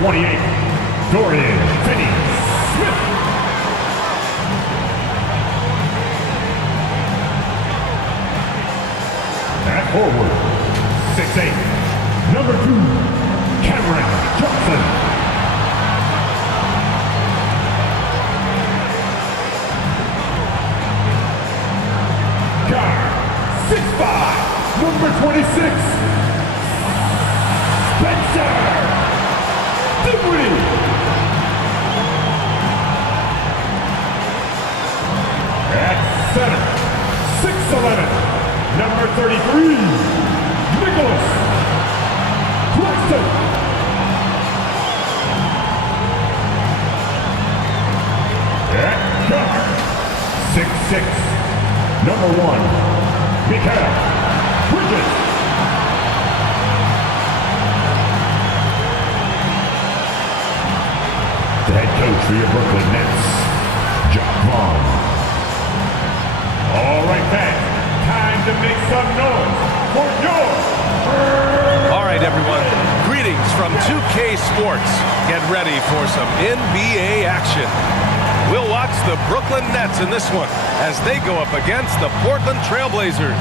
28, Dorian Finney-Smith. At forward, 6'8", number 2, Cameron Johnson. Guard, 6'5", number 26, Spencer Dinwiddie. At center, 6'11", number 33, Nicholas Claxton. At guard, 6'6", number 1, Mikal Bridges. The head coach for your Brooklyn Nets, John Vaughn. All right, fans. Time to make some noise for your... All right, everyone. Greetings from 2K Sports. Get ready for some NBA action. We'll watch the Brooklyn Nets in this one as they go up against the Portland Trailblazers.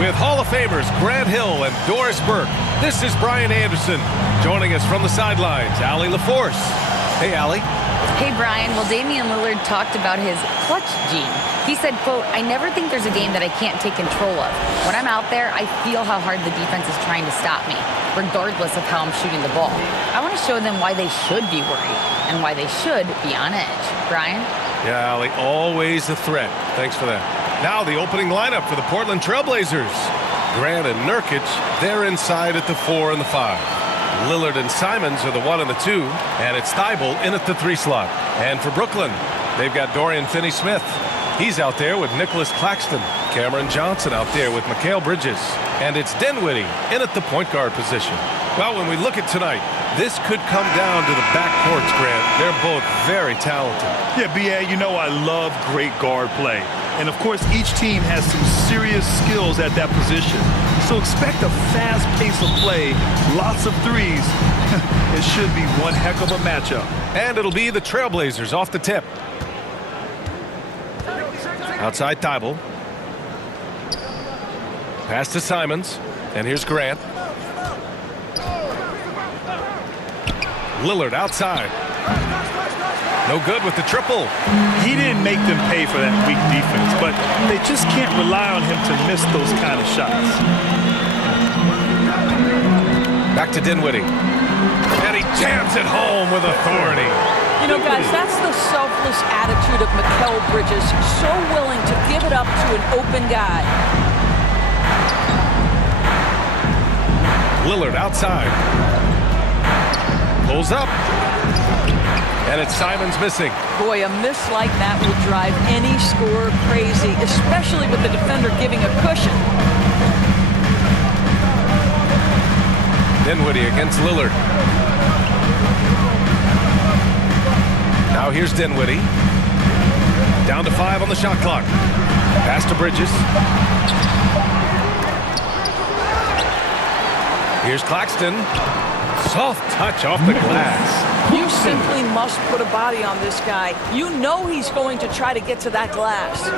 With Hall of Famers Grant Hill and Doris Burke, this is Brian Anderson. Joining us from the sidelines, Allie LaForce. Hey, Allie. Hey, Brian. Well, Damian Lillard talked about his clutch gene. He said, quote, "I never think there's a game that I can't take control of. When I'm out there, I feel how hard the defense is trying to stop me, regardless of how I'm shooting the ball. I want to show them why they should be worried and why they should be on edge." Brian? Yeah, Allie, always a threat. Thanks for that. Now the opening lineup for the Portland Trailblazers. Grant and Nurkic, they're inside at the 4 and the 5. Lillard and Simons are the 1 and the 2, and it's Thibault in at the 3 slot. And for Brooklyn, they've got Dorian Finney-Smith. He's out there with Nicholas Claxton. Cameron Johnson out there with Mikal Bridges. And it's Dinwiddie in at the point guard position. Well, when we look at tonight, this could come down to the backcourts, Grant. They're both very talented. Yeah, B.A., you know I love great guard play. And, of course, each team has some serious skills at that position. So expect a fast pace of play, lots of threes. It should be one heck of a matchup. And it'll be the Trailblazers off the tip. Outside Thibault. Pass to Simons. And here's Grant. Lillard outside. No good with the triple. He didn't make them pay for that weak defense, but they just can't rely on him to miss those kind of shots. Back to Dinwiddie. And he jams it home with authority. You know, guys, that's the selfless attitude of Mikal Bridges. So willing to give it up to an open guy. Lillard outside. Pulls up. And it's Simons missing. Boy, a miss like that will drive any scorer crazy, especially with the defender giving a cushion. Dinwiddie against Lillard. Now here's Dinwiddie. Down to 5 on the shot clock. Pass to Bridges. Here's Claxton. Soft touch off the glass. You simply must put a body on this guy. You know he's going to try to get to that glass.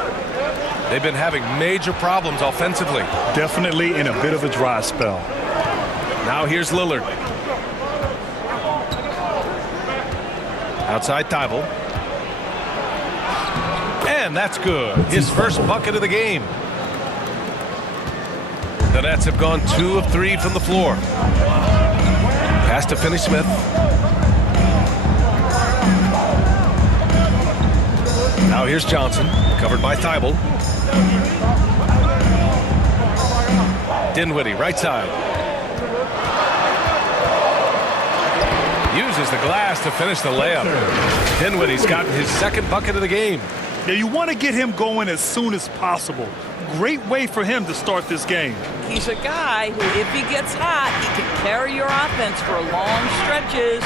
They've been having major problems offensively. Definitely in a bit of a dry spell. Now here's Lillard. Outside Thibault. And that's good. His first bucket of the game. The Nets have gone 2 of 3 from the floor. Pass to Finney-Smith. Now here's Johnson, covered by Thibault. Dinwiddie, right side. Uses the glass to finish the layup. Dinwiddie's gotten his second bucket of the game. Yeah, you want to get him going as soon as possible. Great way for him to start this game. He's a guy who, if he gets hot, he can carry your offense for long stretches.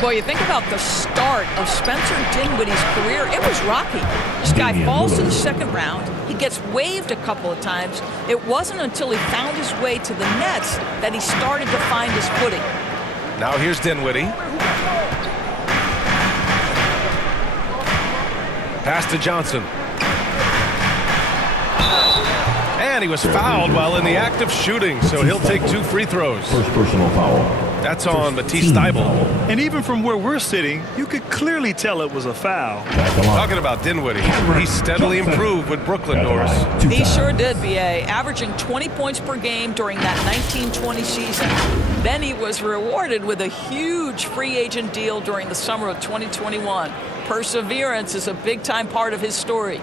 Boy, you think about the start of Spencer Dinwiddie's career. It was rocky. This guy falls to the second round. He gets waived a couple of times. It wasn't until he found his way to the Nets that he started to find his footing. Now here's Dinwiddie. Pass to Johnson. And he was fouled while in the act of shooting, so he'll take 2 free throws. First personal foul. That's on Matisse Thybulle. And even from where we're sitting, you could clearly tell it was a foul. Talking about Dinwiddie, he steadily improved with Brooklyn, Doris. He sure did, B.A., averaging 20 points per game during that 1920 season. Then he was rewarded with a huge free agent deal during the summer of 2021. Perseverance is a big-time part of his story.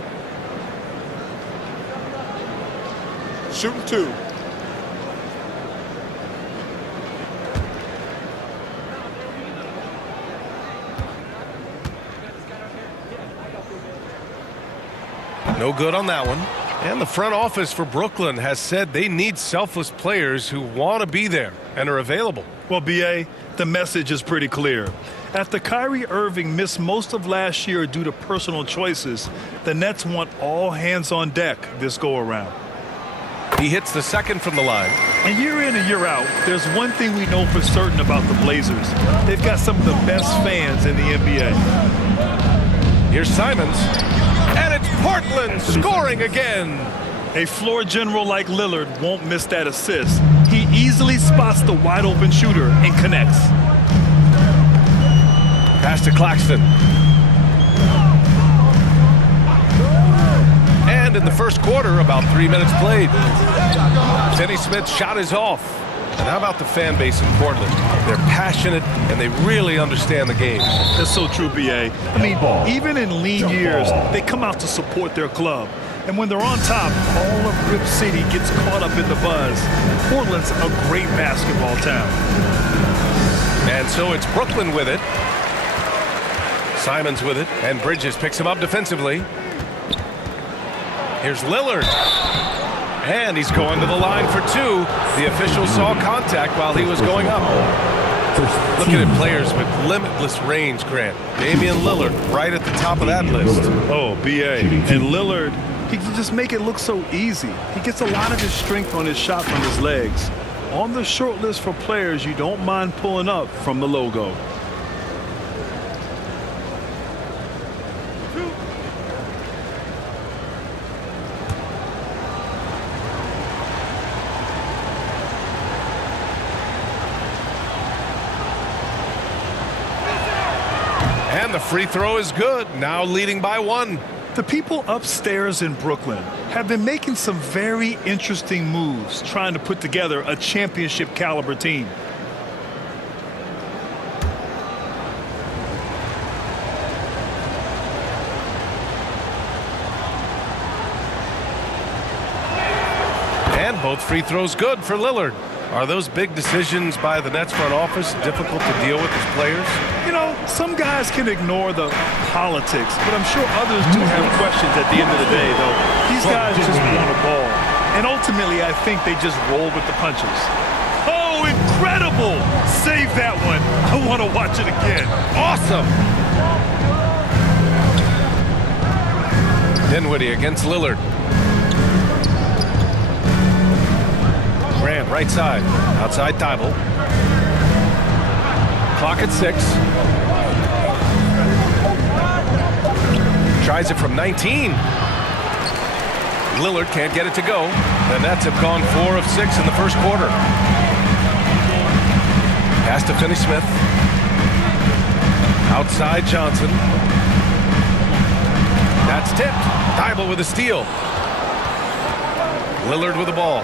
Shooting 2. No good on that one. And the front office for Brooklyn has said they need selfless players who want to be there and are available. Well, B.A., the message is pretty clear. After Kyrie Irving missed most of last year due to personal choices, the Nets want all hands on deck this go-around. He hits the second from the line. And year in and year out, there's one thing we know for certain about the Blazers. They've got some of the best fans in the NBA. Here's Simons. And it's Portland scoring again. A floor general like Lillard won't miss that assist. He easily spots the wide open shooter and connects. Pass to Claxton. And in the first quarter, about 3 minutes played. Finney Smith's shot is off. And how about the fan base in Portland? They're passionate and they really understand the game. That's so true, B.A. I mean, even in lean years, they come out to support their club. And when they're on top, all of Rip City gets caught up in the buzz. Portland's a great basketball town. And so it's Brooklyn with it. Simons with it. And Bridges picks him up defensively. Here's Lillard. And he's going to the line for 2. The official saw contact while he was going up. Looking at players with limitless range, Grant. Damian Lillard right at the top of that list. Oh, B.A. And Lillard, he can just make it look so easy. He gets a lot of his strength on his shot from his legs. On the short list for players you don't mind pulling up from the logo. And the free throw is good, now leading by 1. The people upstairs in Brooklyn have been making some very interesting moves trying to put together a championship caliber team. And both free throws good for Lillard. Are those big decisions by the Nets front office difficult to deal with as players? You know, some guys can ignore the politics, but I'm sure others do have questions at the end of the day, though. These guys just want a ball. And ultimately, I think they just roll with the punches. Oh, incredible! Save that one. I want to watch it again. Awesome! Dinwiddie against Lillard. Grant, right side. Outside Thybulle. Clock at 6. Tries it from 19. Lillard can't get it to go. The Nets have gone 4 of 6 in the first quarter. Pass to Finney Smith. Outside Johnson. That's tipped. Thybulle with a steal. Lillard with the ball.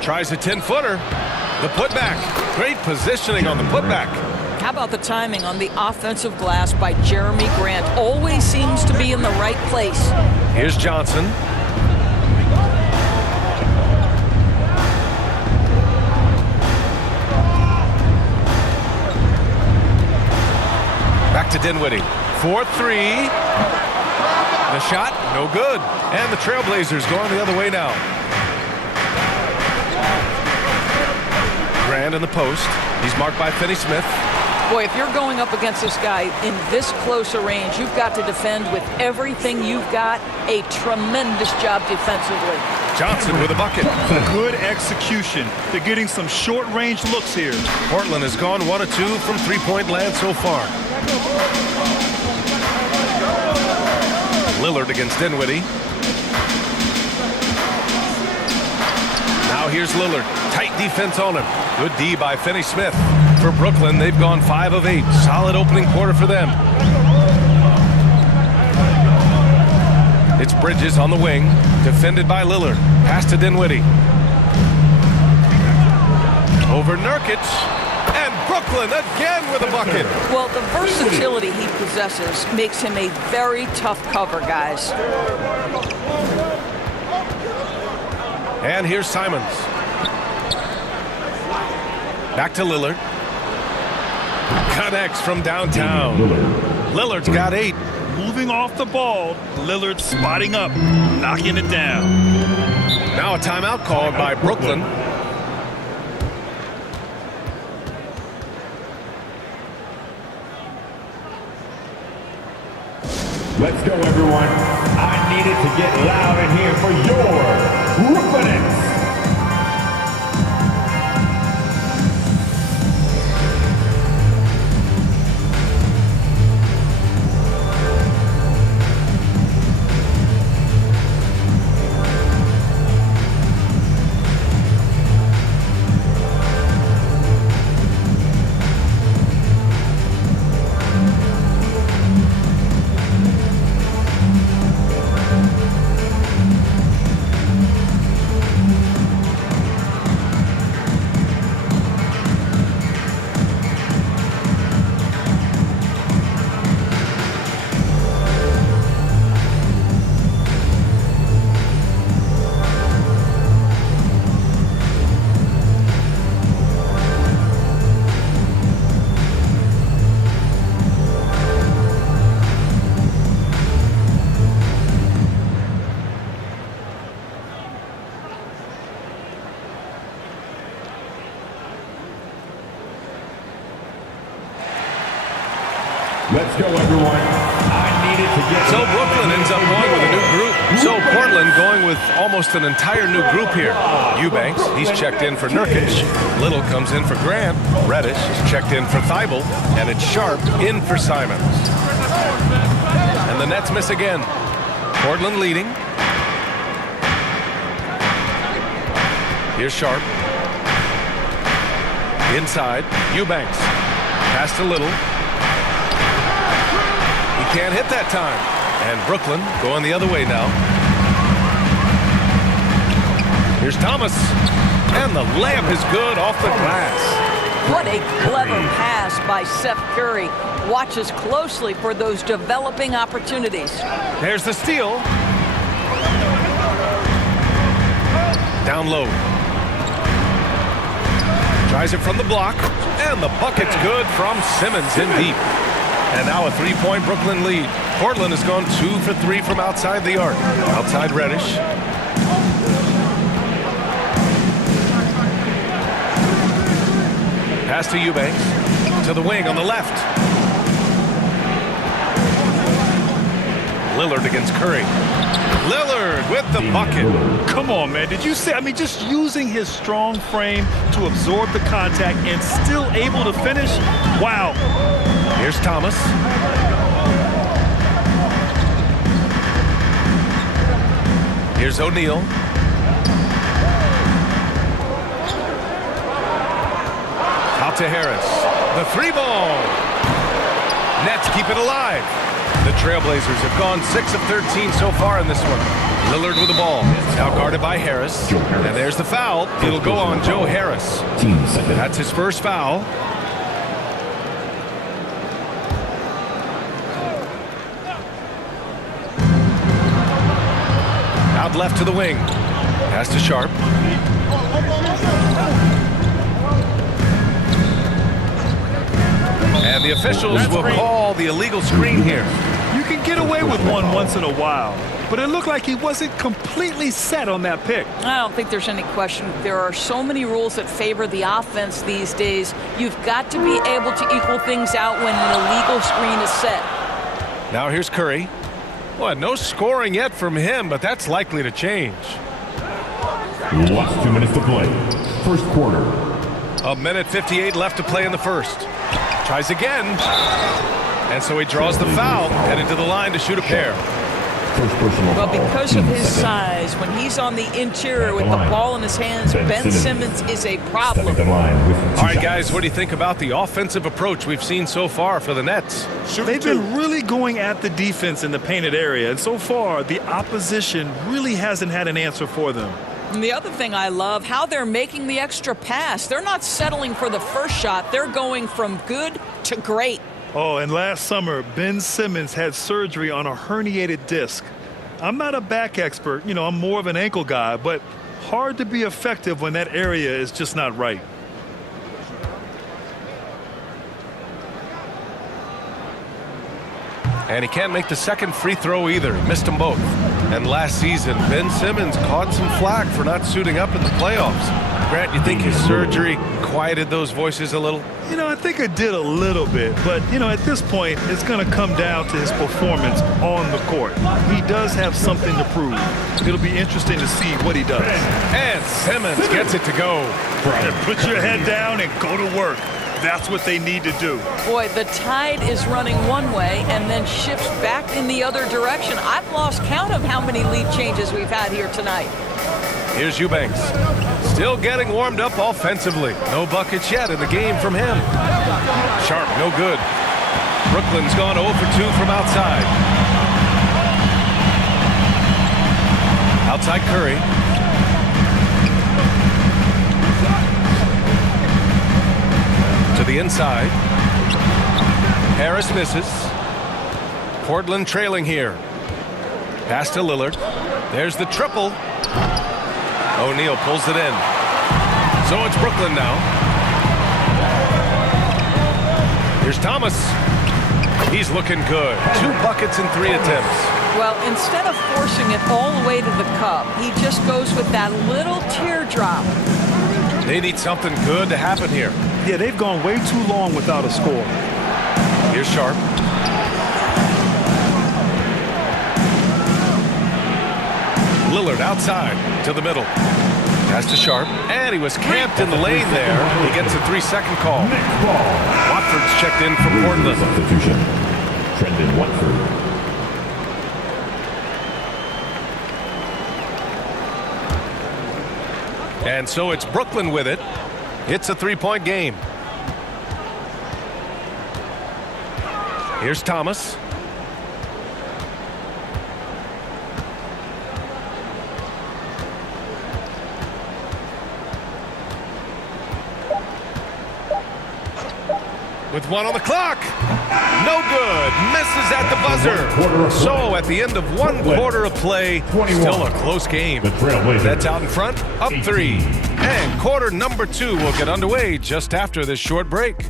Tries a 10-footer. The putback. Great positioning on the putback. How about the timing on the offensive glass by Jeremy Grant? Always seems to be in the right place. Here's Johnson. Back to Dinwiddie. 4-3. The shot, no good. And the Trailblazers going the other way now. Grant in the post. He's marked by Finney Smith. Boy, if you're going up against this guy in this close a range, you've got to defend with everything you've got. A tremendous job defensively. Johnson with a bucket. Good execution. They're getting some short-range looks here. Portland has gone 1 of 2 from three-point land so far. Lillard against Dinwiddie. Now here's Lillard. Tight defense on him. Good D by Finney-Smith. For Brooklyn, they've gone 5 of 8. Solid opening quarter for them. It's Bridges on the wing. Defended by Lillard. Pass to Dinwiddie. Over Nurkic. And Brooklyn again with a bucket. Well, the versatility he possesses makes him a very tough cover, guys. And here's Simons. Back to Lillard. Connects from downtown. Lillard's got 8. Moving off the ball, Lillard spotting up, knocking it down. Now a timeout called by Brooklyn. Let's go, everyone. I needed to get loud in here for your Brooklyn Nets. Let's go, everyone. I needed to get... So Brooklyn ends up going with a new group. So Portland going with almost an entire new group here. Eubanks, he's checked in for Nurkic. Little comes in for Grant. Reddish is checked in for Thibault. And it's Sharp in for Simons. And the Nets miss again. Portland leading. Here's Sharp. Inside, Eubanks. Pass to Little. He can't hit that time. And Brooklyn going the other way now. Here's Thomas. And the layup is good off the glass. What a clever pass by Seth Curry. Watches closely for those developing opportunities. There's the steal. Down low. Tries it from the block. And the bucket's good from Simmons in deep. And now a three-point Brooklyn lead. Portland has gone 2 for 3 from outside the arc. Outside Reddish. Pass to Eubanks. To the wing on the left. Lillard against Curry. Lillard with the bucket. Come on, man. Did you see? I mean, just using his strong frame to absorb the contact and still able to finish. Wow. Here's Thomas. Here's O'Neal. Out to Harris. The 3-ball. Nets keep it alive. The Trailblazers have gone 6 of 13 so far in this one. Lillard with the ball. Now guarded by Harris. And there's the foul. It'll go on Joe Harris. That's his first foul. Out left to the wing. Pass to Sharp. And the officials will call the illegal screen here. You can get away with one once in a while, but it looked like he wasn't completely set on that pick. I don't think there's any question. There are so many rules that favor the offense these days. You've got to be able to equal things out when an illegal screen is set. Now here's Curry. Well, no scoring yet from him, but that's likely to change. Last 2 minutes to play. First quarter. A minute 58 left to play in the first. Tries again. And so he draws the foul, headed to the line to shoot a pair. First personal Well, foul. because of his Second. size, when he's on the interior with the ball in his hands, Ben Ben Simmons. Simmons is a Stepping problem. to the line with 2 All right, shots. guys, what do you think about the offensive approach we've seen so far for the Nets? Shooting They've 2. been really going at the defense in the painted area, and so far the opposition really hasn't had an answer for them. And the other thing I love, how they're making the extra pass. They're not settling for the first shot. They're going from good to great. Oh, and last summer, Ben Simmons had surgery on a herniated disc. I'm not a back expert, I'm more of an ankle guy, but hard to be effective when that area is just not right. And he can't make the second free throw either. He missed them both. And last season, Ben Simmons caught some flack for not suiting up in the playoffs. Grant, you think his surgery quieted those voices a little? I think it did a little bit, but, at this point, it's going to come down to his performance on the court. He does have something to prove. It'll be interesting to see what he does. And Simmons gets it to go. And put your head down and go to work. That's what they need to do. Boy, the tide is running one way and then shifts back in the other direction. I've lost count of how many lead changes we've had here tonight. Here's Eubanks. Still getting warmed up offensively. No buckets yet in the game from him. Sharp, no good. Brooklyn's gone 0 for 2 from outside. Outside Curry. To the inside. Harris misses. Portland trailing here. Pass to Lillard. There's the triple. O'Neal pulls it in. So it's Brooklyn now. Here's Thomas. He's looking good. 2 buckets in 3 attempts. Well, instead of forcing it all the way to the cup, he just goes with that little teardrop. They need something good to happen here. Yeah, they've gone way too long without a score. Here's Sharp. Lillard outside to the middle. Pass to Sharp. And he was camped in the lane there. He gets a 3-second call. Next ball. Watford's checked in for Portland. Substitution. Trendon Watford. And so it's Brooklyn with it. It's a 3-point game. Here's Thomas. With 1 on the clock. No good. Misses at the buzzer. So at the end of 1 quarter of play, still a close game. The Trailblazers. That's out in front, up 3. And quarter number 2 will get underway just after this short break.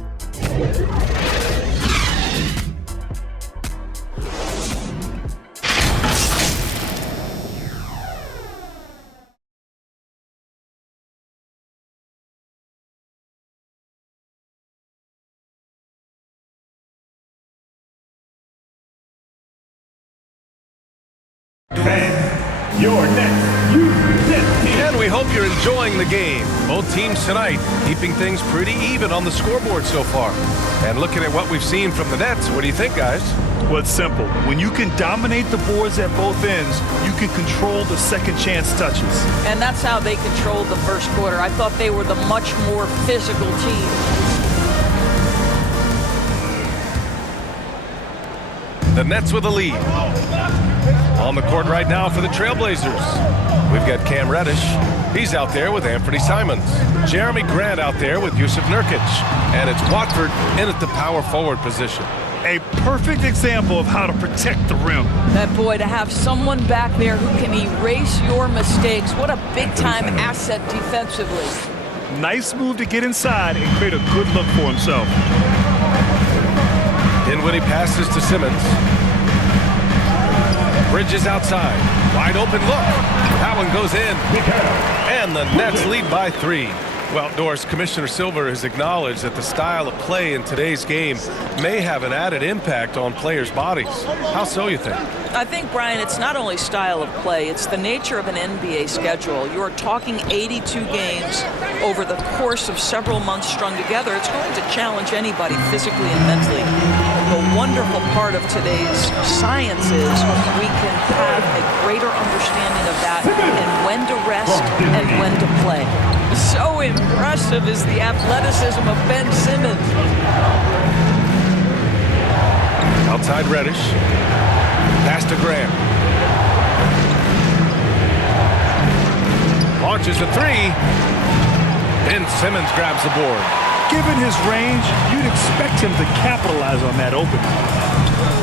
And your next U10 team. And we hope you're enjoying the game. Both teams tonight keeping things pretty even on the scoreboard so far. And looking at what we've seen from the Nets, what do you think, guys? Well, it's simple. When you can dominate the boards at both ends, you can control the second chance touches. And that's how they controlled the first quarter. I thought they were the much more physical team. The Nets with a lead. On the court right now for the Trailblazers. We've got Cam Reddish. He's out there with Anthony Simons. Jeremy Grant out there with Yusuf Nurkic. And it's Watford in at the power forward position. A perfect example of how to protect the rim. That boy, to have someone back there who can erase your mistakes. What a big-time asset defensively. Nice move to get inside and create a good look for himself. Dinwiddie passes to Simmons. Bridges outside. Wide open look. That one goes in. And the Nets lead by 3. Well, Doris, Commissioner Silver has acknowledged that the style of play in today's game may have an added impact on players' bodies. How so, you think? I think, Brian, it's not only style of play, it's the nature of an NBA schedule. You're talking 82 games over the course of several months strung together. It's going to challenge anybody physically and mentally. The wonderful part of today's science is we can have a greater understanding of that and when to rest and when to play. So impressive is the athleticism of Ben Simmons. Outside Reddish. Pass to Graham. Launches a three. Ben Simmons grabs the board. Given his range, you'd expect him to capitalize on that opening.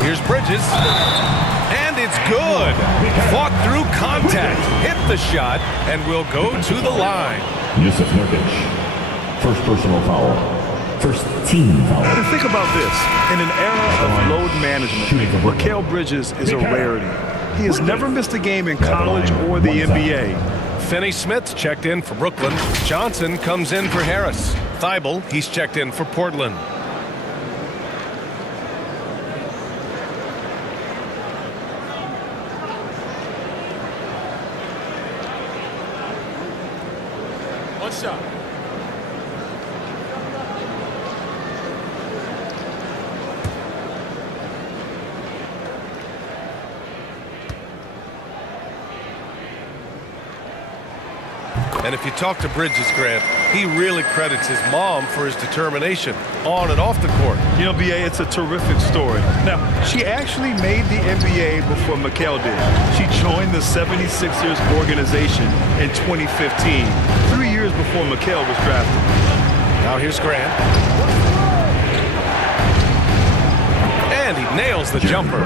Here's Bridges. And it's good. Fought through contact. Hit the shot and will go to the line. Yusuf Nurkic. First personal foul. First team foul. And think about this. In an era of load management, Mikal Bridges is a rarity. He has never missed a game in college or the NBA. Finney Smith checked in for Brooklyn. Johnson comes in for Harris. Thibault, he's checked in for Portland. One shot. And if you talk to Bridges, Grant, he really credits his mom for his determination on and off the court. You know, B.A., it's a terrific story. Now, she actually made the NBA before Mikal did. She joined the 76ers organization in 2015, 3 years before Mikal was drafted. Now here's Grant. And he nails the jumper.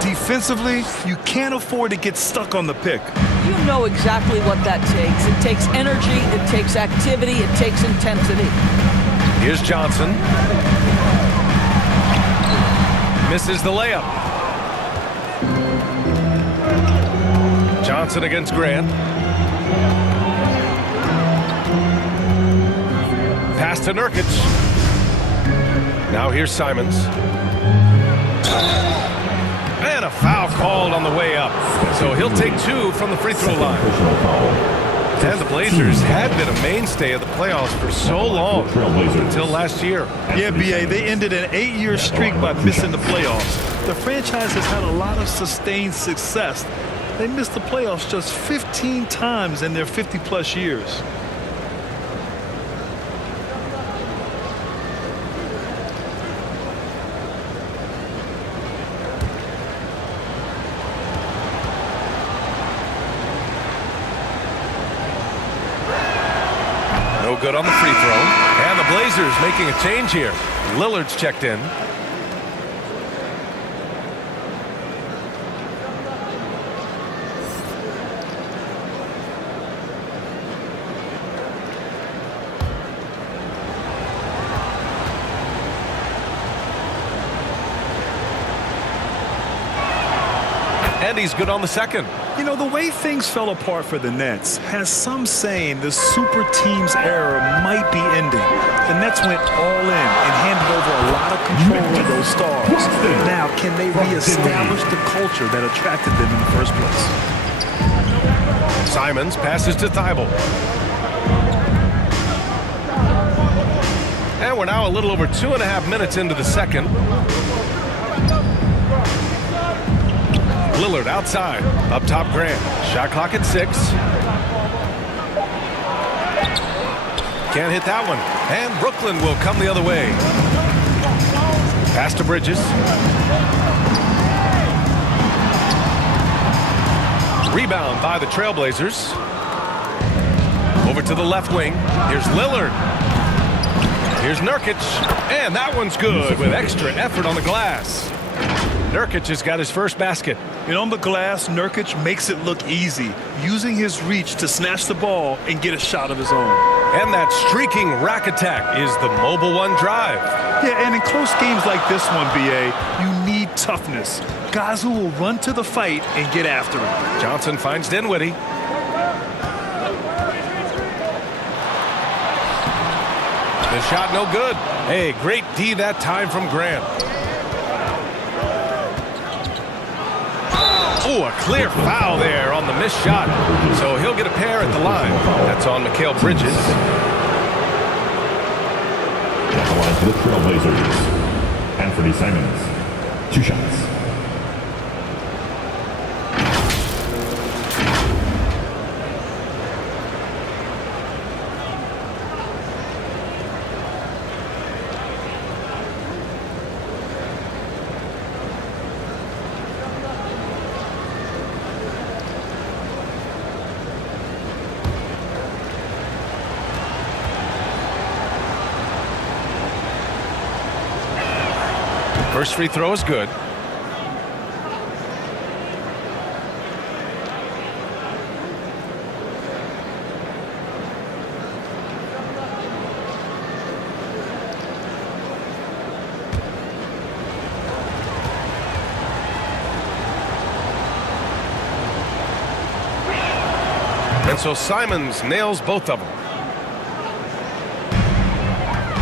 Defensively, you can't afford to get stuck on the pick. You know exactly what that takes. It takes energy, it takes activity, it takes intensity. Here's Johnson. Misses the layup. Johnson against Grant. Pass to Nurkic. Now here's Simons. And a foul called on the way up. So he'll take two from the free throw line. And the Blazers had been a mainstay of the playoffs for so long, until last year. Yeah, B.A., they ended an 8-year streak by missing the playoffs. The franchise has had a lot of sustained success. They missed the playoffs just 15 times in their 50-plus years. No good on the free throw. And the Blazers making a change here. Lillard's checked in. And he's good on the second. You know, the way things fell apart for the Nets has some saying the super teams era might be ending. The Nets went all in and handed over a lot of control to those stars. Now, can they reestablish the culture that attracted them in the first place? Simons passes to Thibault. And we're now a little over 2.5 minutes into the second. Lillard outside. Up top, Grant. Shot clock at 6. Can't hit that one. And Brooklyn will come the other way. Pass to Bridges. Rebound by the Trailblazers. Over to the left wing. Here's Lillard. Here's Nurkic. And that one's good with extra effort on the glass. Nurkic has got his first basket. And on the glass, Nurkic makes it look easy, using his reach to snatch the ball and get a shot of his own. And that streaking rack attack is the Mobile One drive. Yeah, and in close games like this one, B.A., you need toughness. Guys who will run to the fight and get after it. Johnson finds Dinwiddie. The shot no good. Hey, great D that time from Grant. Oh, a clear foul there on the missed shot. So he'll get a pair at the line. That's on Mikal Bridges. At the line for the Trailblazers, Anthony Simons. 2 shots. First free throw is good. And so Simons nails both of them.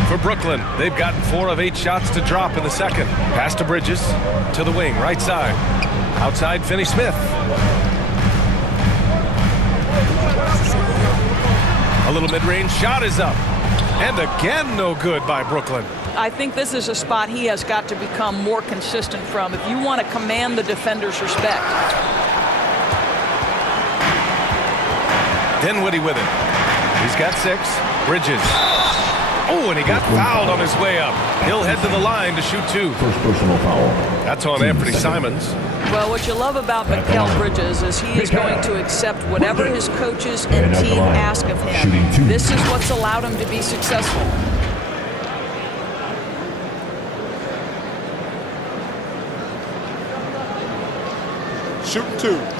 For Brooklyn, they've gotten 4 of 8 shots to drop in the second. Pass to Bridges, to the wing, right side. Outside, Finney-Smith. A little mid-range shot is up. And again, no good by Brooklyn. I think this is a spot he has got to become more consistent from if you want to command the defender's respect. Dinwiddie with it. He's got 6. Bridges. Oh, and he got fouled on his way up. He'll head to the line to shoot 2. First personal foul. That's on Anthony Simons. Well, what you love about Mikal Bridges is he is going to accept whatever his coaches and team ask of him. This is what's allowed him to be successful. Shooting 2.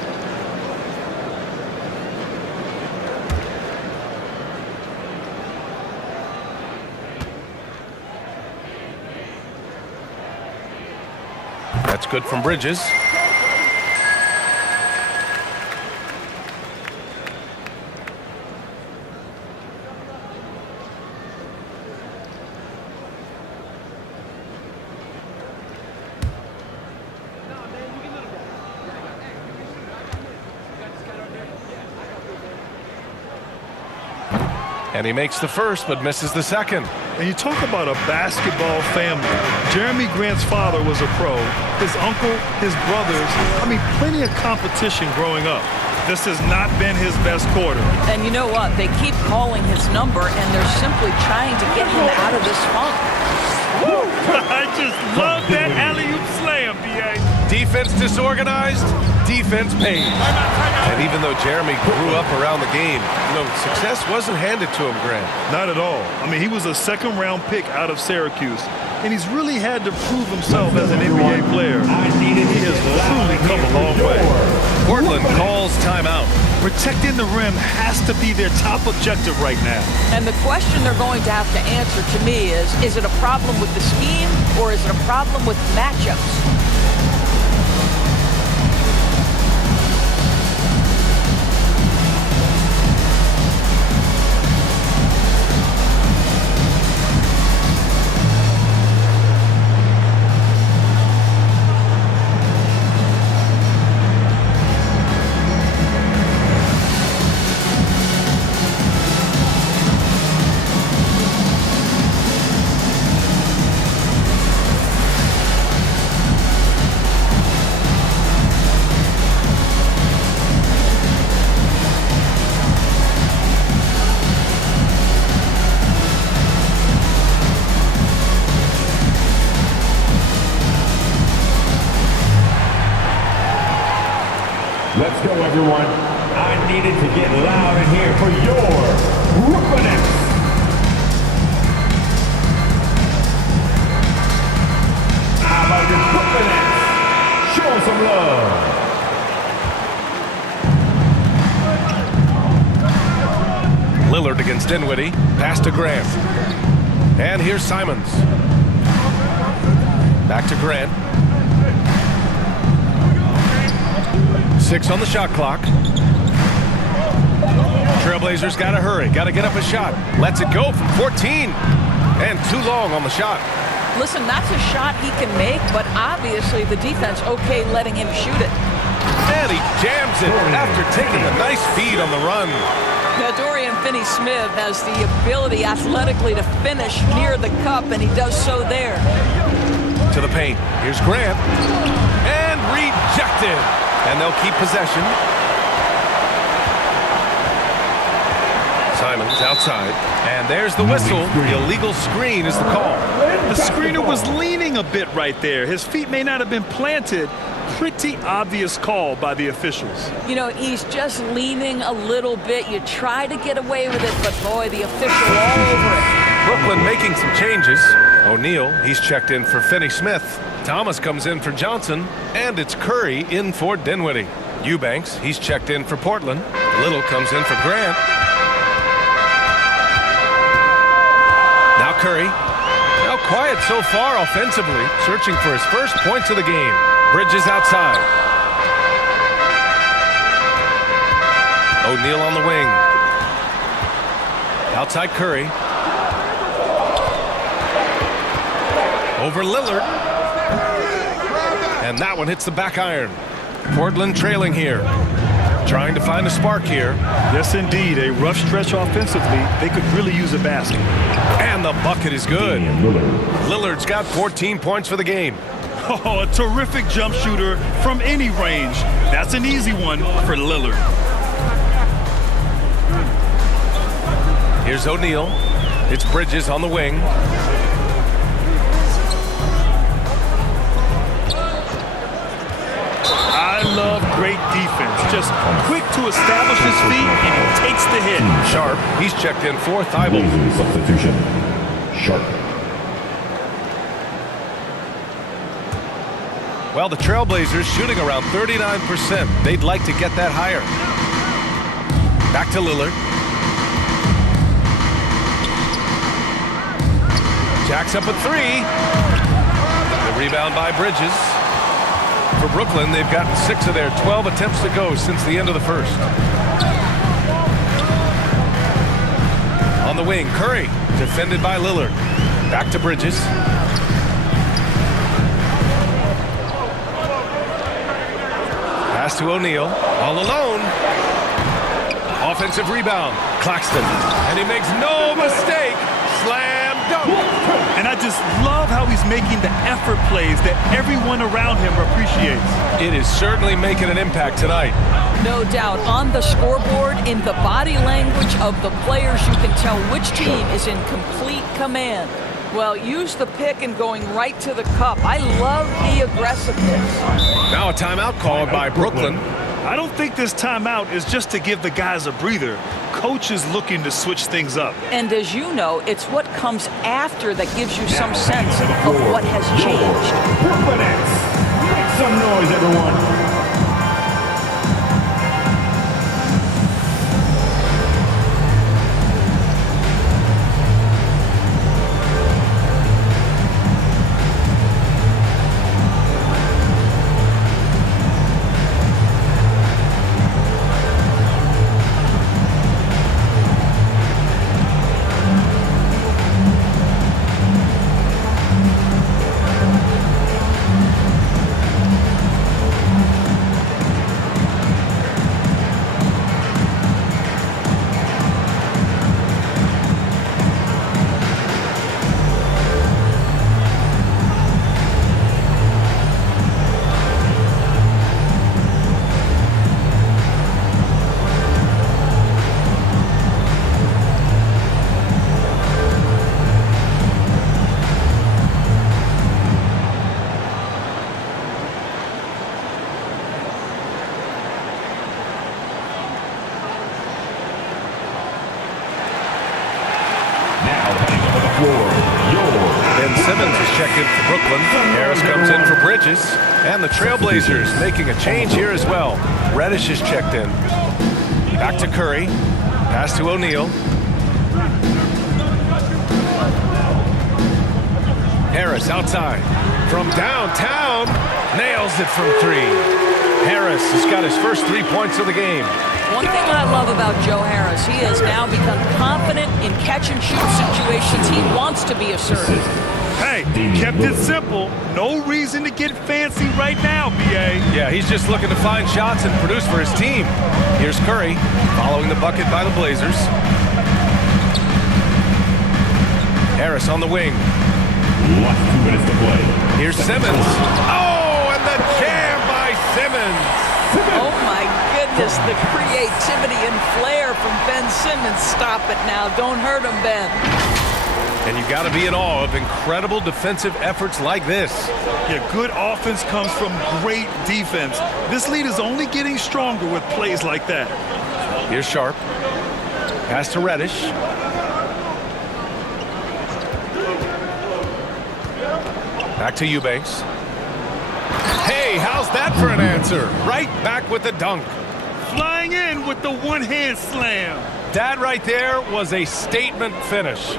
That's good from Bridges. And he makes the first, but misses the second. And you talk about a basketball family. Jeremy Grant's father was a pro. His uncle, his brothers, I mean, plenty of competition growing up. This has not been his best quarter. And you know what? They keep calling his number, and they're simply trying to get him out of this funk. Woo! I just love that alley-oop slam, B.A. Defense disorganized, defense paid. And even though Jeremy grew up around the game, success wasn't handed to him, Grant. Not at all. I mean, he was a second-round pick out of Syracuse, and he's really had to prove himself as an NBA player. He has truly come a long way. Portland calls timeout. Protecting the rim has to be their top objective right now. And the question they're going to have to answer to me is it a problem with the scheme or is it a problem with matchups? Let's go, everyone. I needed to get loud in here for your Broooklyn. How about your Broooklyn? Show them some love. Lillard against Dinwiddie. Pass to Grant. And here's Simons. Back to Grant. 6 on the shot clock. Trailblazers got to hurry. Got to get up a shot. Lets it go from 14. And too long on the shot. Listen, that's a shot he can make, but obviously the defense okay letting him shoot it. And he jams it after taking a nice feed on the run. Now, Dorian Finney-Smith has the ability athletically to finish near the cup, and he does so there. To the paint. Here's Grant. And rejected. And they'll keep possession. Simons outside. And there's the whistle. The illegal screen is the call. The screener was leaning a bit right there. His feet may not have been planted. Pretty obvious call by the officials. You know, he's just leaning a little bit. You try to get away with it, but boy, the official all over it. Brooklyn making some changes. O'Neal, he's checked in for Finney-Smith. Thomas comes in for Johnson. And it's Curry in for Dinwiddie. Eubanks, he's checked in for Portland. Little comes in for Grant. Now Curry. Now quiet so far offensively. Searching for his first points of the game. Bridges outside. O'Neal on the wing. Outside Curry. Over Lillard. And that one hits the back iron. Portland trailing here. Trying to find a spark here. Yes, indeed. A rough stretch offensively. They could really use a basket. And the bucket is good. Lillard's got 14 points for the game. Oh, a terrific jump shooter from any range. That's an easy one for Lillard. Here's O'Neal. It's Bridges on the wing. I love great defense. Just quick to establish his feet, and he takes the hit. Sharp, he's checked in for Thibault. Substitution. Sharp. Well, the Trailblazers shooting around 39%. They'd like to get that higher. Back to Lillard. Jacks up a three. The rebound by Bridges. For Brooklyn, they've gotten 6 of their 12 attempts to go since the end of the first. On the wing, Curry, defended by Lillard. Back to Bridges. Pass to O'Neal, all alone. Offensive rebound, Claxton. And he makes no mistake. Slam dunk. And I just love how he's making the effort plays that everyone around him appreciates. It is certainly making an impact tonight. No doubt. On the scoreboard, in the body language of the players, you can tell which team is in complete command. Well, use the pick and going right to the cup. I love the aggressiveness. Now a timeout called by Brooklyn. I don't think this timeout is just to give the guys a breather. Coach is looking to switch things up. And as you know, it's what comes after that gives you some sense of what has changed. Brooklyn Nets. Make some noise, everyone. Ben Simmons is checked in for Brooklyn. Harris comes in for Bridges. And the Trailblazers making a change here as well. Reddish is checked in. Back to Curry. Pass to O'Neal. Harris outside. From downtown. Nails it from 3. Harris has got his first 3 points of the game. One thing I love about Joe Harris, he has now become confident in catch-and-shoot situations. He wants to be assertive. Hey, kept it simple. No reason to get fancy right now, B.A. Yeah, he's just looking to find shots and produce for his team. Here's Curry, following the bucket by the Blazers. Harris on the wing. Last 2 minutes to play. Here's Simmons. Oh, and the jam by Simmons. Oh, my goodness, the creativity and flair from Ben Simmons. Stop it now. Don't hurt him, Ben. And you got to be in awe of incredible defensive efforts like this. Yeah, good offense comes from great defense. This lead is only getting stronger with plays like that. Here's Sharp. Pass to Reddish. Back to Eubanks. Hey, how's that for an answer? Right back with the dunk. Flying in with the one-hand slam. That right there was a statement finish.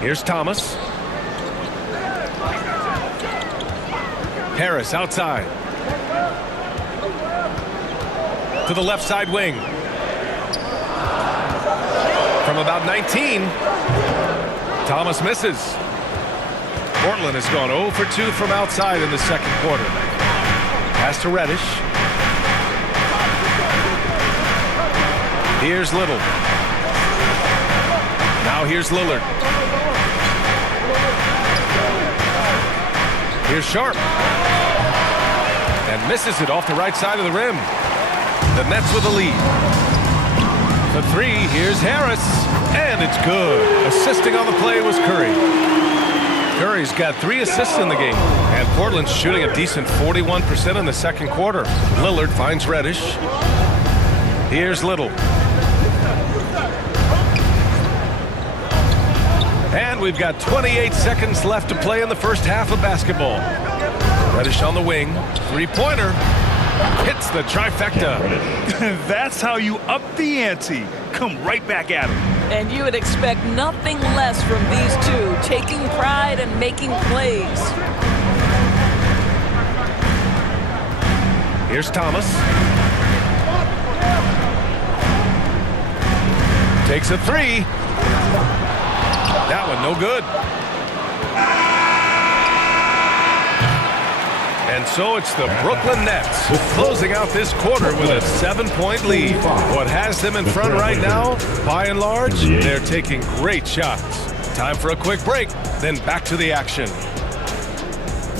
Here's Thomas. Harris outside. To the left side wing. From about 19. Thomas misses. Portland has gone 0 for 2 from outside in the second quarter. Pass to Reddish. Here's Little. Now here's Lillard. Here's Sharp. And misses it off the right side of the rim. The Nets with the lead. The three, here's Harris. And it's good. Assisting on the play was Curry. Curry's got 3 assists in the game. And Portland's shooting a decent 41% in the second quarter. Lillard finds Reddish. Here's Little. And we've got 28 seconds left to play in the first half of basketball. Reddish on the wing. Three-pointer. Hits the trifecta. That's how you up the ante. Come right back at him. And you would expect nothing less from these two, taking pride and making plays. Here's Thomas. Takes a 3. That one no good. And so it's the Brooklyn Nets closing out this quarter with a 7-point lead. What has them in front right now, by and large, they're taking great shots. Time for a quick break, then back to the action.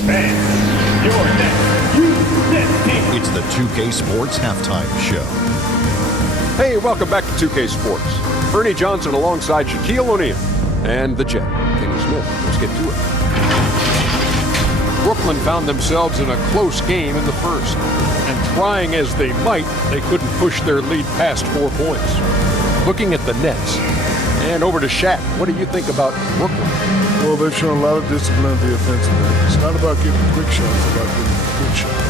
Fans, your next Net team. It's the 2K Sports Halftime Show. Hey, welcome back to 2K Sports. Ernie Johnson alongside Shaquille O'Neal and the Jet, Kenny Smith. Let's get to it. Brooklyn found themselves in a close game in the first, and trying as they might, they couldn't push their lead past 4 points. Looking at the Nets, and over to Shaq, what do you think about Brooklyn? Well, they've shown a lot of discipline on the offensive end. It's not about getting quick shots, it's about getting good shots.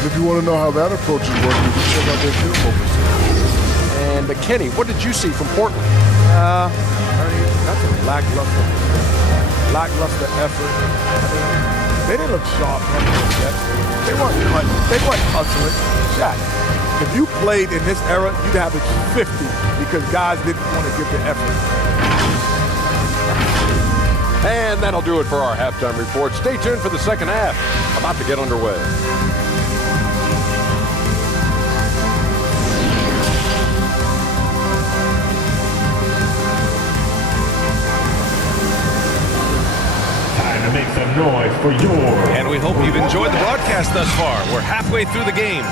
And if you want to know how that approach is working, you check out their field goal percentage. And Kenny, what did you see from Portland? That's a lackluster effort. They didn't look sharp. They weren't cutting. They weren't hustling. Shaq, if you played in this era, you'd have it 50 because guys didn't want to give the effort. And that'll do it for our halftime report. Stay tuned for the second half. About to get underway. Time to make some noise for your... And we hope you've enjoyed the broadcast thus far. We're halfway through the game.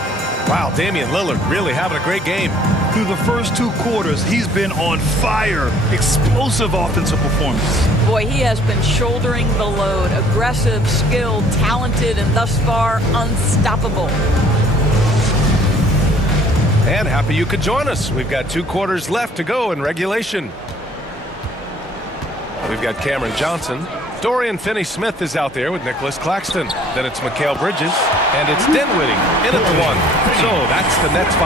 Wow, Damian Lillard really having a great game. Through the first 2 quarters, he's been on fire. Explosive offensive performance. Boy, he has been shouldering the load. Aggressive, skilled, talented, and thus far, unstoppable. And happy you could join us. We've got 2 quarters left to go in regulation. We've got Cameron Johnson Dorian Finney-Smith is out there with Nicholas Claxton. Then it's Mikal Bridges, and it's Dinwiddie in at the 1. So that's the Nets 5.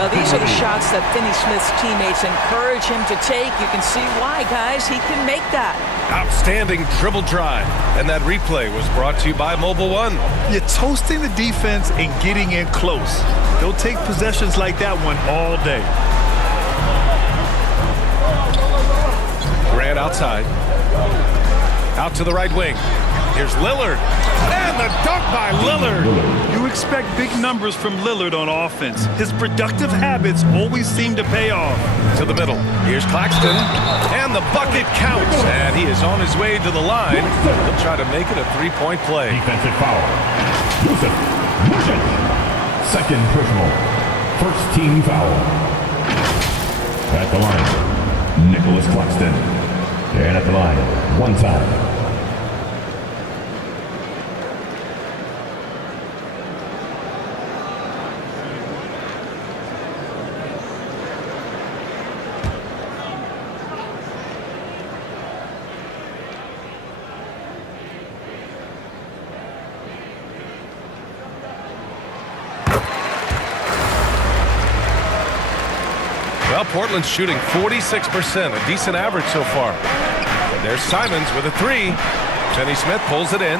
Now, these are the shots that Finney-Smith's teammates encourage him to take. You can see why, guys. He can make that. Outstanding dribble drive. And that replay was brought to you by Mobile One. You're toasting the defense and getting in close. They'll take possessions like that one all day. Grant outside. Out to the right wing. Here's Lillard. And the dunk by Lillard. You expect big numbers from Lillard on offense. His productive habits always seem to pay off. To the middle. Here's Claxton. And the bucket counts. And he is on his way to the line. He'll try to make it a three-point play. Defensive foul. Yusuf Nurkic. Second personal. First team foul. At the line, Nicholas Claxton. And at the line, one foul. Well, Portland's shooting 46%, a decent average so far. There's Simons with a 3. Finney-Smith pulls it in.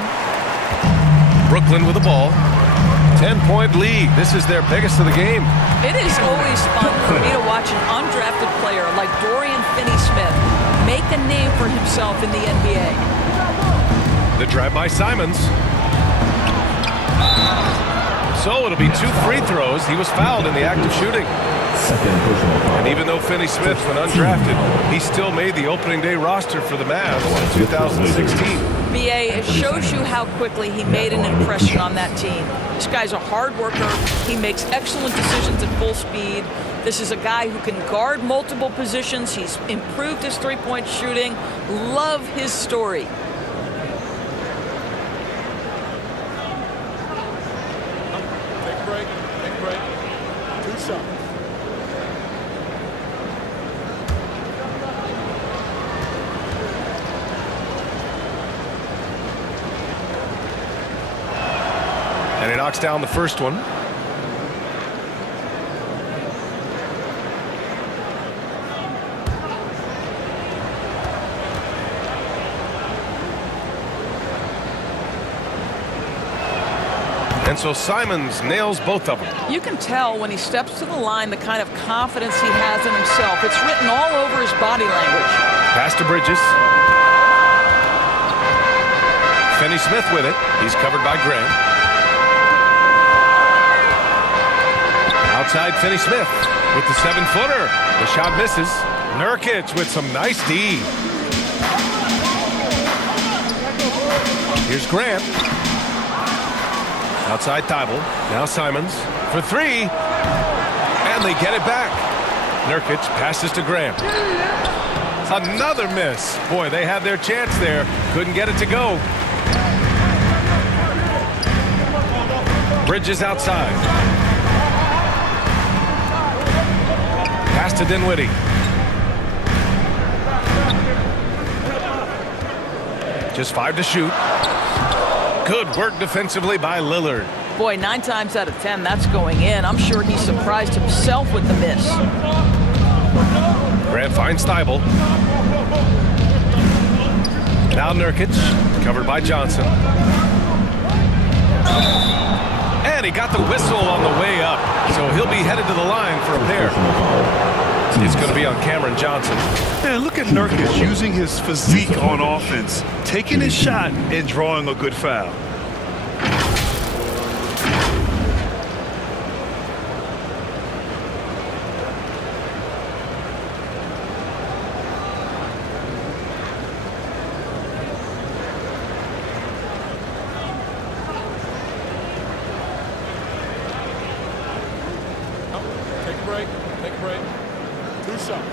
Brooklyn with the ball. 10-point lead. This is their biggest of the game. It is always fun for me to watch an undrafted player like Dorian Finney-Smith make a name for himself in the NBA. The drive by Simons. So it'll be 2 free throws. He was fouled in the act of shooting. And even though Finney-Smith went undrafted, he still made the opening day roster for the Mavs in 2016. BA, it shows you how quickly he made an impression on that team. This guy's a hard worker. He makes excellent decisions at full speed. This is a guy who can guard multiple positions. He's improved his three-point shooting. Love his story. Take a break. Take a break. 2 shots. And he knocks down the first one. And so Simons nails both of them. You can tell when he steps to the line the kind of confidence he has in himself. It's written all over his body language. Pass to Bridges. Finney-Smith with it. He's covered by Grant. Outside Finney-Smith with the 7-footer. The shot misses. Nurkic with some nice D. Here's Grant. Outside Thibault. Now Simons for 3. And they get it back. Nurkic passes to Grant. Another miss. Boy, they had their chance there. Couldn't get it to go. Bridges outside. Pass to Dinwiddie. Just 5 to shoot. Good work defensively by Lillard. Boy, 9 times out of 10, that's going in. I'm sure he surprised himself with the miss. Grant finds Thibault. Now Nurkic, covered by Johnson. And he got the whistle on the way up, so he'll be headed to the line for a pair. It's going to be on Cameron Johnson. Man, look at Nurkic using his physique on offense, taking his shot and drawing a good foul. Take a break. Take a break. 2 shots.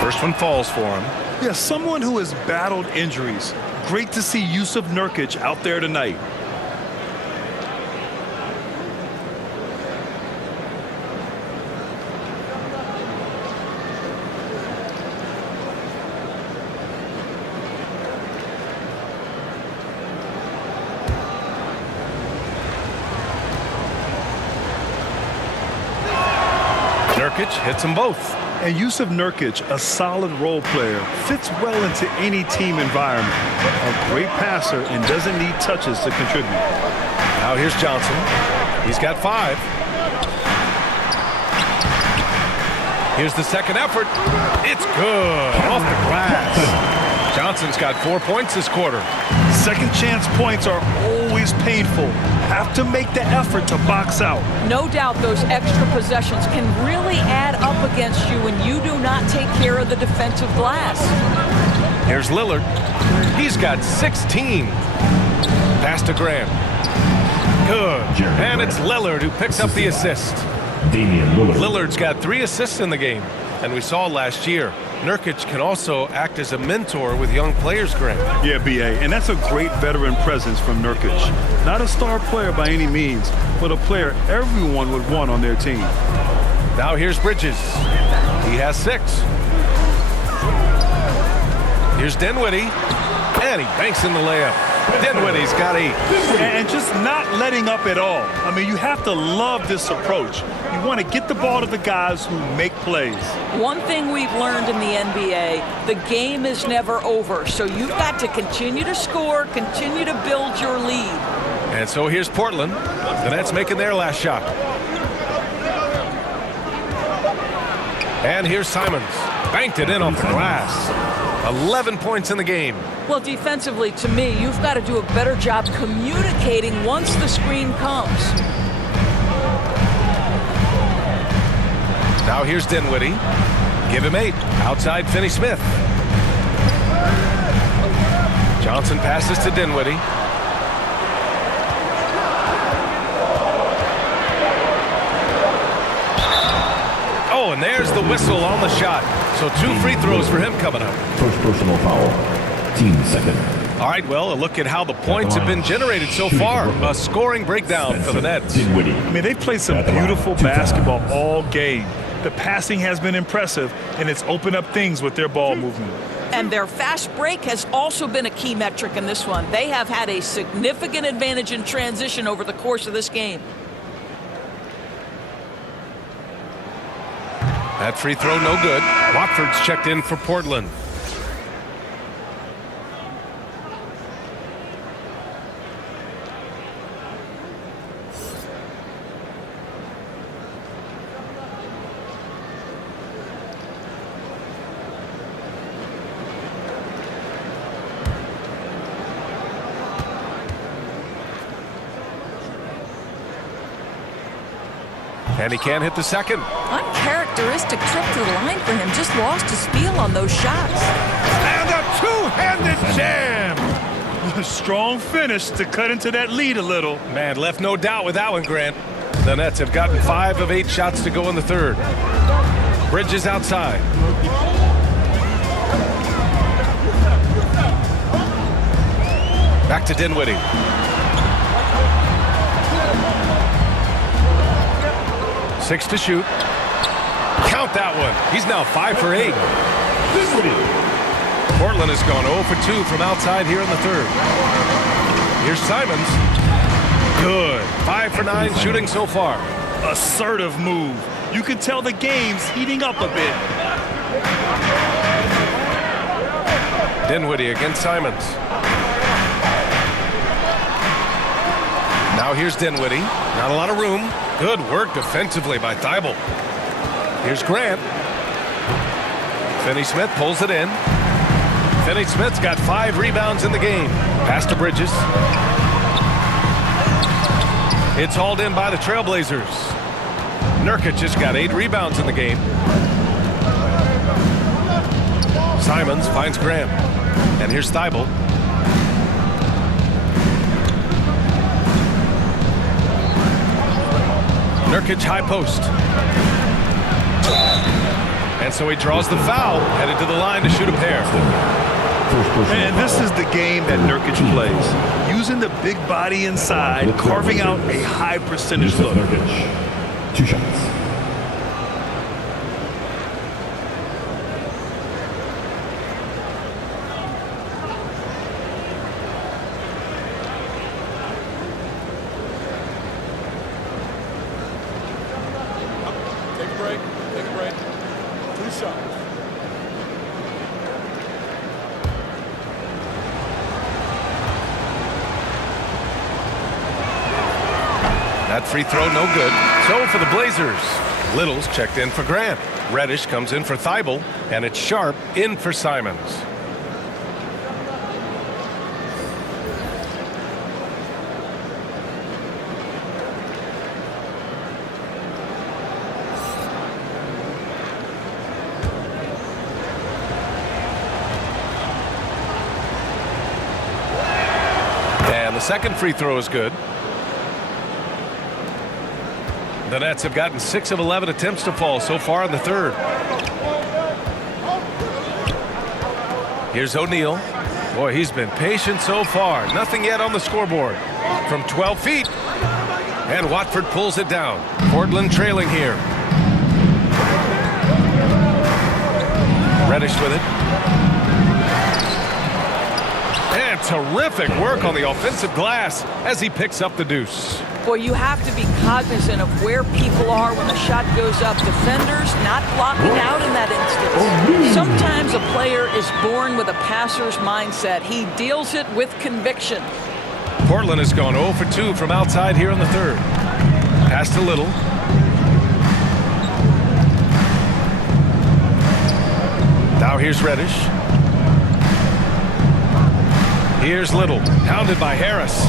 First one falls for him. Yeah, someone who has battled injuries. Great to see Yusuf Nurkic out there tonight. Nurkic hits them both. And Yusuf Nurkic, a solid role player, fits well into any team environment. A great passer and doesn't need touches to contribute. Now here's Johnson. He's got 5. Here's the second effort. It's good. Off the glass. Johnson's got 4 points this quarter. Second chance points are always painful. Have to make the effort to box out. No doubt those extra possessions can really add up against you when you do not take care of the defensive glass. Here's Lillard. He's got 16. Pass to Graham. Good. And it's Lillard who picks up the assist. Damian Lillard. Lillard's got 3 assists in the game. And we saw last year, Nurkic can also act as a mentor with young players, Graham. Yeah, B.A., and that's a great veteran presence from Nurkic. Not a star player by any means, but a player everyone would want on their team. Now here's Bridges. He has 6. Here's Dinwiddie. And he banks in the layup. Dinwiddie's got 8. And just not letting up at all. I mean, you have to love this approach. You want to get the ball to the guys who make plays. One thing we've learned in the NBA, the game is never over. So you've got to continue to score, continue to build your lead. And so here's Portland. The Nets making their last shot. And here's Simons. Banked it in off the glass. 11 points in the game. Well, defensively, to me, you've got to do a better job communicating once the screen comes. Now here's Dinwiddie. Give him 8. Outside Finney-Smith. Johnson passes to Dinwiddie. Oh, and there's the whistle on the shot. So 2 free throws for him coming up. First personal foul. Team second. All right, well, a look at how the points have been generated so far. A scoring breakdown for the Nets. Dinwiddie. I mean, they played some beautiful basketball all game. The passing has been impressive, and it's opened up things with their ball movement. And their fast break has also been a key metric in this one. They have had a significant advantage in transition over the course of this game. That free throw no good. Watford's checked in for Portland. And he can't hit the second. Uncharacteristic trip to the line for him. Just lost his feel on those shots. And a two-handed jam. A strong finish to cut into that lead a little. Man, left no doubt with that one, Grant. The Nets have gotten 5 of 8 shots to go in the third. Bridges outside. Back to Dinwiddie. Six to shoot. Count that one. He's now 5 for 8. Portland has gone 0 for 2 from outside here in the third. Here's Simons. Good. 5 for 9 shooting so far. Assertive move. You can tell the game's heating up a bit. Dinwiddie against Simons. Now here's Dinwiddie. Not a lot of room. Good work defensively by Thibault. Here's Grant. Finney-Smith pulls it in. Finney-Smith's got 5 rebounds in the game. Pass to Bridges. It's hauled in by the Trailblazers. Nurkic just got 8 rebounds in the game. Simons finds Graham. And here's Thibault. Nurkic high post. And so he draws the foul, headed to the line to shoot a pair. And this is the game that Nurkic plays. Using the big body inside, carving out a high percentage look. 2 shots. Take a break. Take a break. 2 shots. That free throw, no good. So for the Blazers, Little's checked in for Grant. Reddish comes in for Thibault, and it's Sharp in for Simons. And the second free throw is good. The Nets have gotten 6 of 11 attempts to fall so far in the third. Here's O'Neal. Boy, he's been patient so far. Nothing yet on the scoreboard. From 12 feet. And Watford pulls it down. Portland trailing here. Reddish with it. And terrific work on the offensive glass as he picks up the deuce. Boy, you have to be cognizant of where people are when the shot goes up. Defenders not blocking out in that instance. Sometimes a player is born with a passer's mindset. He deals it with conviction. Portland has gone 0 for 2 from outside here in the third. Pass to Little. Now here's Reddish. Here's Little, pounded by Harris.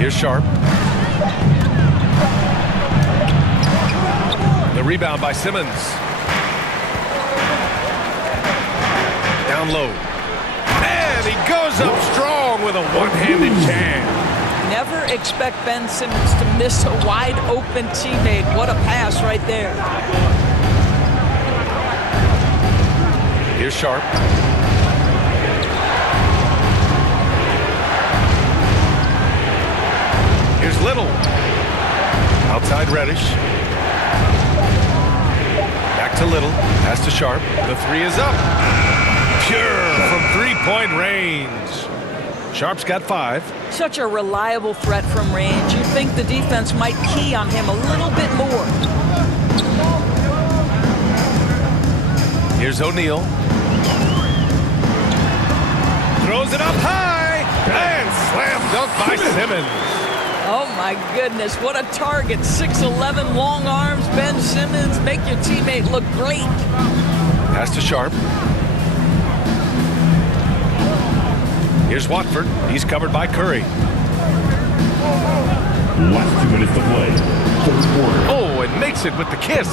Here's Sharp. The rebound by Simmons. Down low. And he goes up strong with a one-handed jam. Never expect Ben Simmons to miss a wide open teammate. What a pass right there. Here's Sharp. Here's Little. Outside Reddish. Back to Little. Pass to Sharp. The three is up. Pure from three-point range. Sharp's got 5. Such a reliable threat from range. You'd think the defense might key on him a little bit more. Here's O'Neal. Throws it up high. And slam dunk by Simmons. Oh, my goodness. What a target. 6'11", long arms. Ben Simmons, make your teammate look great. Pass to Sharp. Here's Watford. He's covered by Curry. Last 2 minutes to play. Third quarter. Oh, and makes it with the kiss.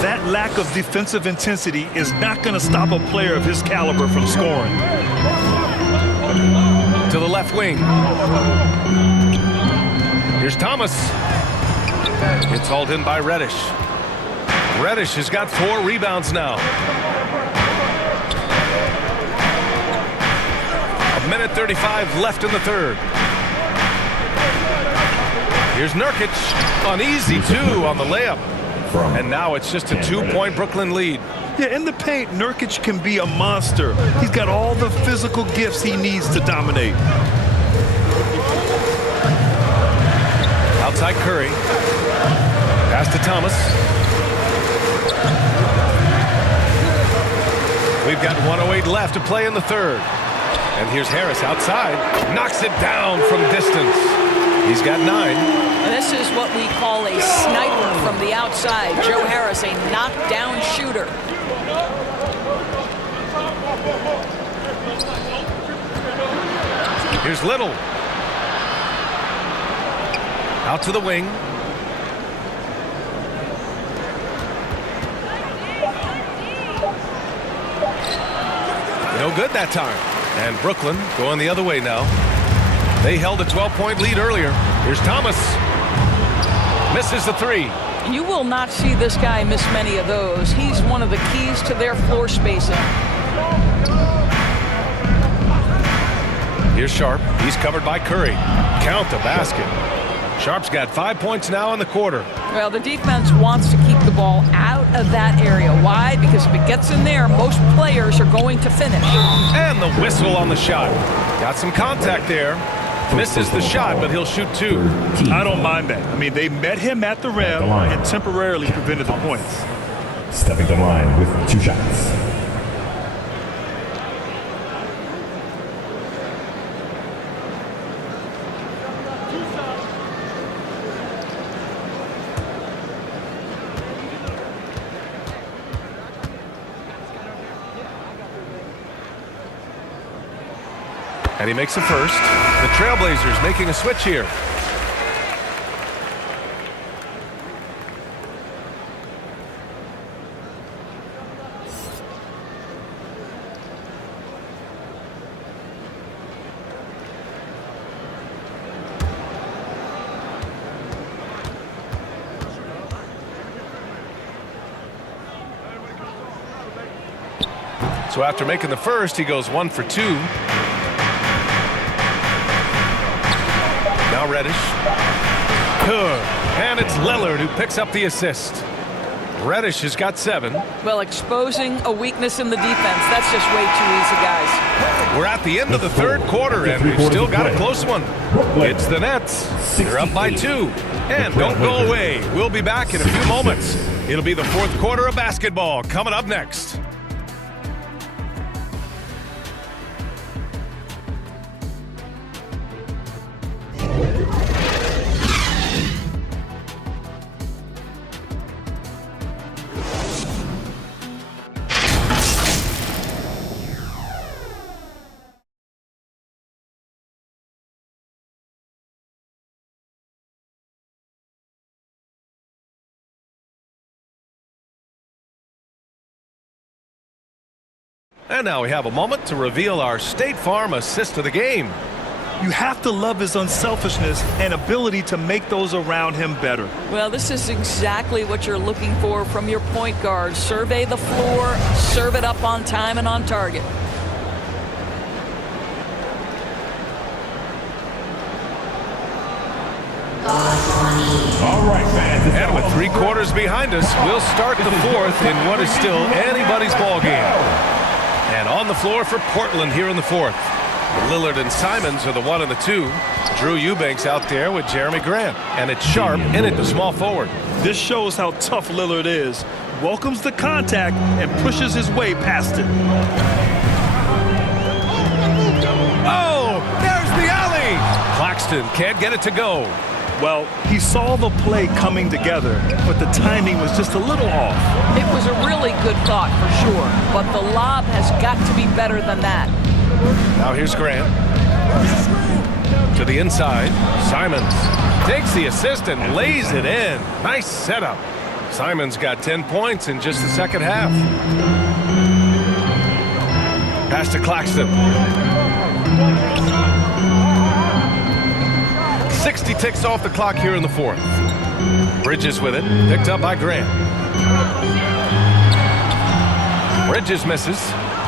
That lack of defensive intensity is not going to stop a player of his caliber from scoring. To the left wing. Here's Thomas. It's hauled in by Reddish. Reddish has got 4 rebounds now. 1:35 left in the third. Here's Nurkic. An easy 2 on the layup. And now it's just a 2-point Brooklyn lead. Yeah, in the paint, Nurkic can be a monster. He's got all the physical gifts he needs to dominate. Outside Curry. Pass to Thomas. We've got 1:08 left to play in the third. And here's Harris outside. Knocks it down from distance. He's got 9. And this is what we call a sniper from the outside. Joe Harris, a knockdown shooter. Here's Little. Out to the wing. No good that time. And Brooklyn going the other way now. They held a 12-point lead earlier. Here's Thomas. Misses the 3. You will not see this guy miss many of those. He's one of the keys to their floor spacing. Here's Sharp. He's covered by Curry. Count the basket. Sharp's got 5 points now in the quarter. Well, the defense wants to keep the ball out of that area. Why? Because if it gets in there, most players are going to finish. And the whistle on the shot. Got some contact there. Misses the shot, but he'll shoot 2. I don't mind that. I mean, they met him at the rim and temporarily prevented the points. Stepping to the line with 2 shots. And he makes the first. The Trailblazers making a switch here. So after making the first, he goes 1 for 2. Now Reddish. Good. And it's Lillard who picks up the assist. Reddish has got 7. Well, exposing a weakness in the defense, that's just way too easy, guys. We're at the end of the third quarter, and we've still got a close one. It's the Nets. They're up by 2. And don't go away. We'll be back in a few moments. It'll be the fourth quarter of basketball coming up next. And now we have a moment to reveal our State Farm assist of the game. You have to love his unselfishness and ability to make those around him better. Well, this is exactly what you're looking for from your point guard. Survey the floor, serve it up on time and on target. All right, fans. And with 3 quarters behind us, we'll start the fourth in what is still anybody's ball game. And on the floor for Portland here in the fourth. Lillard and Simons are the 1 and the 2. Drew Eubanks out there with Jeremy Grant. And it's Sharp in at the small forward. This shows how tough Lillard is. Welcomes the contact and pushes his way past it. Oh, there's the alley. Claxton can't get it to go. Well, he saw the play coming together, but the timing was just a little off. It was a really good thought for sure, but the lob has got to be better than that. Now here's Grant. To the inside. Simons takes the assist and lays it in. Nice setup. Simons got 10 points in just the second half. Pass to Claxton. 60 ticks off the clock here in the fourth. Bridges with it. Picked up by Grant. Bridges misses.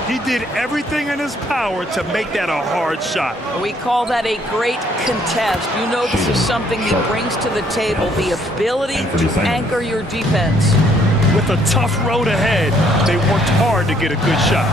He did everything in his power to make that a hard shot. We call that a great contest. You know this is something he brings to the table, the ability to anchor your defense. With a tough road ahead, they worked hard to get a good shot.